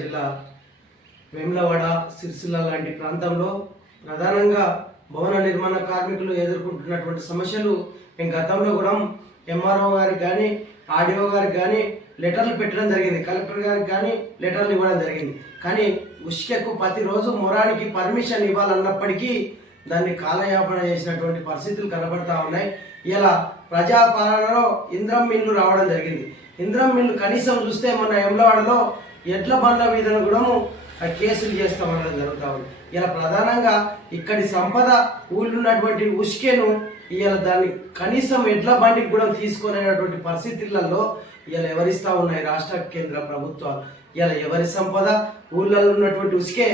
జిల్లా వేములవాడ సిరిసిల్ల లాంటి ప్రాంతంలో ప్రధానంగా భవన నిర్మాణ కార్మికులు ఎదుర్కొంటున్నటువంటి సమస్యలు మేము గతంలో కూడా ఎంఆర్ఓ గారికి కానీ ఆర్డీఓ గారికి కానీ లెటర్లు పెట్టడం జరిగింది, కలెక్టర్ గారికి కానీ లెటర్లు ఇవ్వడం జరిగింది. కానీ ఉష్కెకు ప్రతిరోజు మొరానికి పర్మిషన్ ఇవ్వాలన్నప్పటికీ దాన్ని కాలయాపన చేసినటువంటి పరిస్థితులు కనబడతా ఉన్నాయి. ఇలా ప్రజాపాలనలో ఇంద్రం మిల్లు రావడం జరిగింది. ఇంద్రం మిల్లు కనీసం చూస్తే మన వేములవాడలో ఎడ్ల బండ్ల మీద కూడా కేసులు చేస్తామనడం జరుగుతూ ఉంది. ఇలా ప్రధానంగా ఇక్కడి సంపద ఊళ్ళున్నటువంటి ఉష్కెను ఇలా దాన్ని కనీసం ఎడ్ల బండికి కూడా తీసుకునేటువంటి పరిస్థితులలో ఇలా ఎవరిస్తూ ఉన్నాయి రాష్ట్ర కేంద్ర ప్రభుత్వాలు. ఇలా ఎవరి సంపద ఊళ్ళల్లో ఉన్నటువంటి ఉసుకే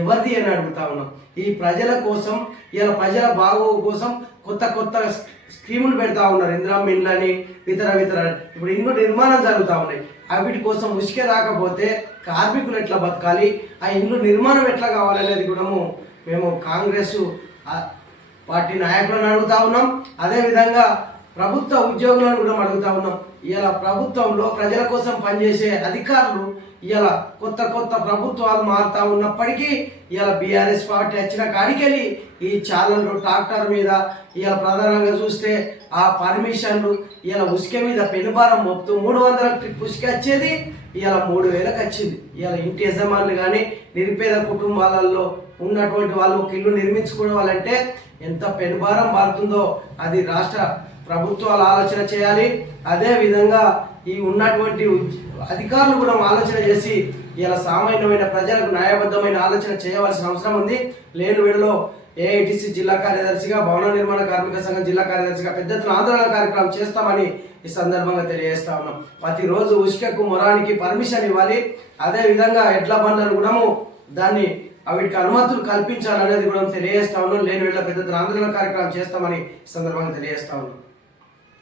ఎవరిది అని అడుగుతా ఉన్నాం. ఈ ప్రజల కోసం ఇలా ప్రజల బాగోగు కోసం కొత్త కొత్త స్కీములు పెడతా ఉన్నారు. ఇందిరా మిల్లు అని ఇతర ఇప్పుడు ఇండ్లు నిర్మాణం జరుగుతూ ఉన్నాయి. వీటి కోసం ఉసుకే రాకపోతే కార్మికులు ఎట్లా బతకాలి, ఆ ఇండ్లు నిర్మాణం ఎట్లా కావాలనేది కూడా మేము కాంగ్రెస్ పార్టీ నాయకులను అడుగుతా ఉన్నాం. అదేవిధంగా ప్రభుత్వ ఉద్యోగులను కూడా అడుగుతా ఉన్నాం. ఇలా ప్రభుత్వంలో ప్రజల కోసం పనిచేసే అధికారులు ఇలా కొత్త కొత్త ప్రభుత్వాలు మారుతా ఉన్నప్పటికీ ఇలా బీఆర్ఎస్ పార్టీ వచ్చిన కాడికెళ్ళి ఈ ఛానళ్ళు ట్రాక్టర్ మీద ఇలా ప్రధానంగా చూస్తే ఆ పర్మిషన్లు ఇలా ఉసుక మీద పెనుభారం మోపుతూ 300 ట్రిప్ ఉసుక వచ్చేది ఇలా 3000కి వచ్చింది. ఇలా ఇంటి యజమానులు కానీ నిరుపేద కుటుంబాలలో ఉన్నటువంటి వాళ్ళు ఒక ఇల్లు నిర్మించుకోవాలంటే ఎంత పెనుభారం మారుతుందో అది రాష్ట్ర ప్రభుత్వాలు ఆలోచన చేయాలి. అదేవిధంగా ఈ ఉన్నటువంటి అధికారులు కూడా ఆలోచన చేసి ఇలా సామాన్యమైన ప్రజలకు న్యాయబద్ధమైన ఆలోచన చేయవలసిన అవసరం ఉంది. లేని వేళలో ఏఐటీసీ జిల్లా కార్యదర్శిగా భవన నిర్మాణ కార్మిక సంఘం జిల్లా కార్యదర్శిగా పెద్ద ఎత్తున ఆందోళన కార్యక్రమం చేస్తామని ఈ సందర్భంగా తెలియజేస్తా ఉన్నాం. ప్రతిరోజు ఉష్కకు మొరానికి పర్మిషన్ ఇవ్వాలి. అదేవిధంగా ఎడ్ల బండ్లను కూడా దాన్ని వీటికి అనుమతులు కల్పించాలనేది కూడా తెలియజేస్తా ఉన్నాం. లేని వేళ పెద్ద ఎత్తున ఆందోళన కార్యక్రమం చేస్తామని ఈ సందర్భంగా తెలియజేస్తా ఉన్నాం.